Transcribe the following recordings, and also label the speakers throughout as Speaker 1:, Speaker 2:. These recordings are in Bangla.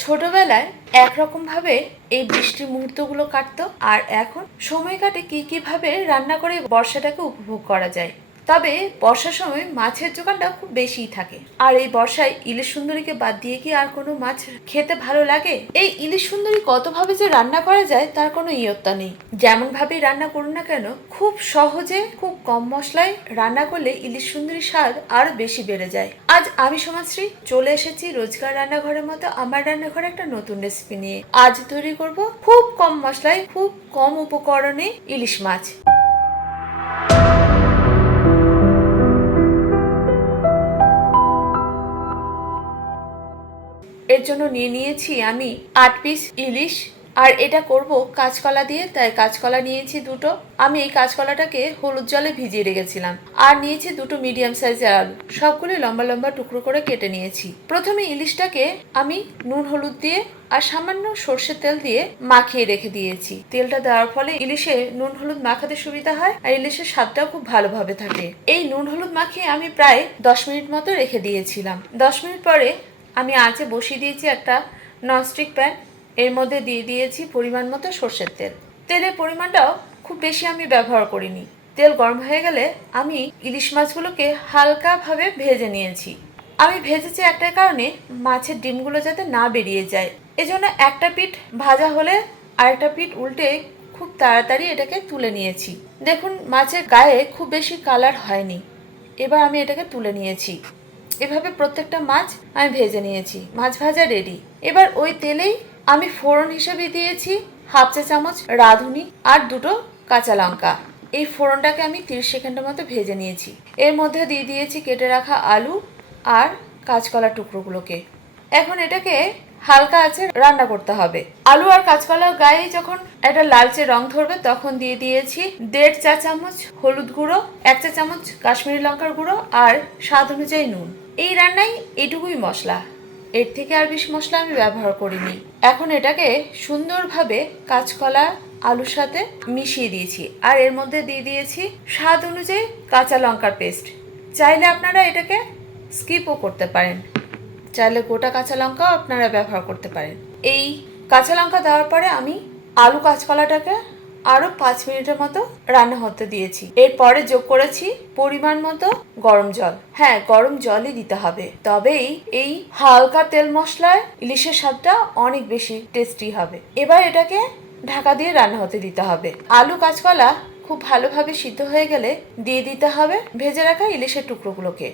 Speaker 1: ছোটবেলায় একরকম ভাবে এই বৃষ্টির মুহূর্তগুলো কাটতো, আর এখন সময় কাটে কি কীভাবে রান্না করে বর্ষাটাকে উপভোগ করা যায়। তবে বর্ষার সময় মাছের যোগানটা খুব বেশিই থাকে। আর এই বর্ষায় ইলিশ সুন্দরীকে বাদ দিয়ে কি আর কোনো মাছ খেতে ভালো লাগে? এই ইলিশ সুন্দরী কতভাবে যে রান্না করা যায় তার কোনো ইয়ত্তা নেই। যেমন ভাবেই রান্না করুন না কেন, খুব সহজে খুব কম মশলায় রান্না করলে ইলিশ সুন্দরীর স্বাদ আরও বেশি বেড়ে যায়। আজ আমি সমাজশ্রী, চলে এসেছি রোজকার রান্নাঘরের মতো আমার রান্নাঘরে একটা নতুন রেসিপি নিয়ে। আজ তৈরি করব খুব কম মশলায়, খুব কম উপকরণে ইলিশ মাছ। জন্য নিয়ে নিয়েছি আমি আট পিস ইলিশ। আর এটা করব কাঁচকলা দিয়ে, তাই কাঁচকলা নিয়েছি দুটো। আমি এই কাঁচকলাটাকে হলুদ জলে ভিজিয়ে রেখেছিলাম। আর নিয়েছি দুটো মিডিয়াম সাইজের আলু। সবগুলো লম্বা লম্বা টুকরো করে কেটে নিয়েছি। প্রথমে ইলিশটাকে আমি নুন হলুদ দিয়ে আর সামান্য সর্ষের তেল দিয়ে মাখিয়ে রেখে দিয়েছি। তেলটা দেওয়ার ফলে ইলিশে নুন হলুদ মাখাতে সুবিধা হয় আর ইলিশের স্বাদটাও খুব ভালোভাবে থাকে। এই নুন হলুদ মাখিয়ে আমি প্রায় দশ মিনিট মতো রেখে দিয়েছিলাম। দশ মিনিট পরে আমি আঁচে বসিয়ে দিয়েছি একটা ননস্টিক প্যান। এর মধ্যে দিয়ে দিয়েছি পরিমাণ মতো সর্ষের তেল। তেলের পরিমাণটাও খুব বেশি আমি ব্যবহার করিনি। তেল গরম হয়ে গেলে আমি ইলিশ মাছগুলোকে হালকাভাবে ভেজে নিয়েছি। আমি ভেজেছি একটাই কারণে মাছের ডিমগুলো যাতে না বেরিয়ে যায়। এজন্য একটা পিঠ ভাজা হলে আরেকটা পিঠ উল্টে খুব তাড়াতাড়ি এটাকে তুলে নিয়েছি। দেখুন, মাছের গায়ে খুব বেশি কালার হয়নি। এবার আমি এটাকে তুলে নিয়েছি। এভাবে প্রত্যেকটা মাছ আমি ভেজে নিয়েছি। মাছ ভাজা রেডি এবার ওই তেলেই আমি ফোড়ন হিসেবে দিয়েছি হাফ চা চামচ রাঁধুনি আর দুটো কাঁচা লঙ্কা। এই ফোড়নটাকে আমি তিরিশ সেকেন্ডের মতো ভেজে নিয়েছি। এর মধ্যে দিয়ে দিয়েছি কেটে রাখা আলু আর কাঁচকলা টুকরোগুলোকে। এখন এটাকে হালকা আছে রান্না করতে হবে। আলু আর কাঁচকলার গায়ে যখন একটা লালচে রং ধরবে, তখন দিয়ে দিয়েছি দেড় চা চামচ হলুদ গুঁড়ো, এক চা চামচ কাশ্মীরি লঙ্কার গুঁড়ো আর স্বাদ অনুযায়ী নুন। এই রান্নায় এটুকুই মশলা। এর থেকে আর বেশি মশলা আমি ব্যবহার করিনি। এখন এটাকে সুন্দরভাবে কাঁচকলা, আলুর সাথে মিশিয়ে দিয়েছি। আর এর মধ্যে দিয়ে দিয়েছি স্বাদ অনুযায়ী কাঁচা লঙ্কার পেস্ট। চাইলে আপনারা এটাকে স্কিপও করতে পারেন। চাইলে গোটা কাঁচা লঙ্কাও আপনারা ব্যবহার করতে পারেন। এই কাঁচা লঙ্কা দেওয়ার পরে আমি আলু কাঁচকলাটাকে আরও পাঁচ মিনিটের মতো রান্না হতে দিয়েছি। এরপরে যোগ করেছি পরিমাণ মতো গরম জল। হ্যাঁ গরম জলই দিতে হবে। তবেই এই হালকা তেল মশলায় ইলিশের স্বাদটা অনেক বেশি টেস্টি হবে। এবার এটাকে ঢাকা দিয়ে রান্না হতে দিতে হবে। আলু কাঁচকলা খুব ভালোভাবে সিদ্ধ হয়ে গেলে দিয়ে দিতে হবে ভেজে রাখা ইলিশের টুকরোগুলোকে।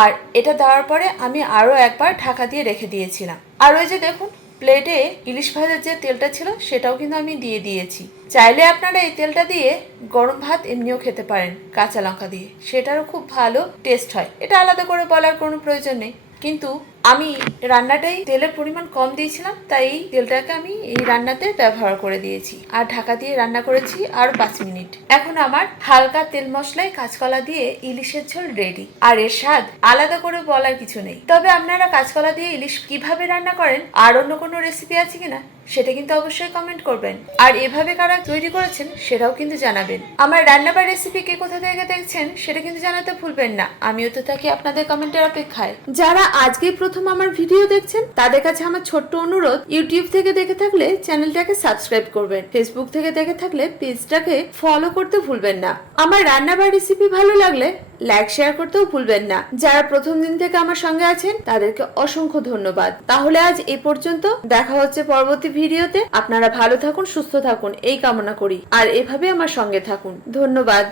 Speaker 1: আর এটা দেওয়ার পরে আমি আরও একবার ঢাকা দিয়ে রেখে দিয়েছিলাম। আর ওই যে দেখুন প্লেটে ইলিশ ভাজার যে তেলটা ছিল সেটাও কিন্তু আমি দিয়ে দিয়েছি। চাইলে আপনারা এই তেলটা দিয়ে গরম ভাত এমনিও খেতে পারেন, কাঁচা লঙ্কা দিয়ে। সেটারও খুব ভালো টেস্ট হয়। এটা আলাদা করে বলার কোনো প্রয়োজন নেই। কিন্তু আমি রান্নাটাই তেলের পরিমাণ কম দিয়েছিলাম, তাই এই তেলটাকে আমি এই রান্নাতে ব্যবহার করে দিয়েছি। আর ঢাকা দিয়ে রান্না করেছি আর পাঁচ মিনিট। এখন আমার হালকা তেল মশলায় কাঁচকলা দিয়ে ইলিশের ঝোল রেডি আর এর স্বাদ আলাদা করে বলার কিছু নেই। তবে আপনারা কাঁচকলা দিয়ে ইলিশ কীভাবে রান্না করেন আর অন্য কোনো রেসিপি আছে কিনা, সেটা কিন্তু অবশ্যই কমেন্ট করবেন। আর এভাবে কারা তৈরি করেছেন, সেটাও কিন্তু জানাবেন। আমার রান্না বা রেসিপি কে কোথা থেকে দেখছেন, সেটা কিন্তু জানাতে ভুলবেন না। আমিও তো থাকি আপনাদের কমেন্টের অপেক্ষায়। যারা আজকেই প্রথম আমার ভিডিও দেখছেন, তাদের কাছে আমার ছোট্ট অনুরোধ, ইউটিউব থেকে দেখে থাকলে চ্যানেলটাকে সাবস্ক্রাইব করবেন। ফেসবুক থেকে দেখে থাকলে পেজটাকে ফলো করতে ভুলবেন না। আমার রান্না বা রেসিপি ভালো লাগলে লাইক শেয়ার করতেও ভুলবেন না। যারা প্রথম দিন থেকে আমার সঙ্গে আছেন, তাদেরকে অসংখ্য ধন্যবাদ। তাহলে আজ এই পর্যন্ত, দেখা হচ্ছে পরবর্তী ভিডিওতে। আপনারা ভালো থাকুন, সুস্থ থাকুন, এই কামনা করি। আর এভাবে আমার সঙ্গে থাকুন। ধন্যবাদ।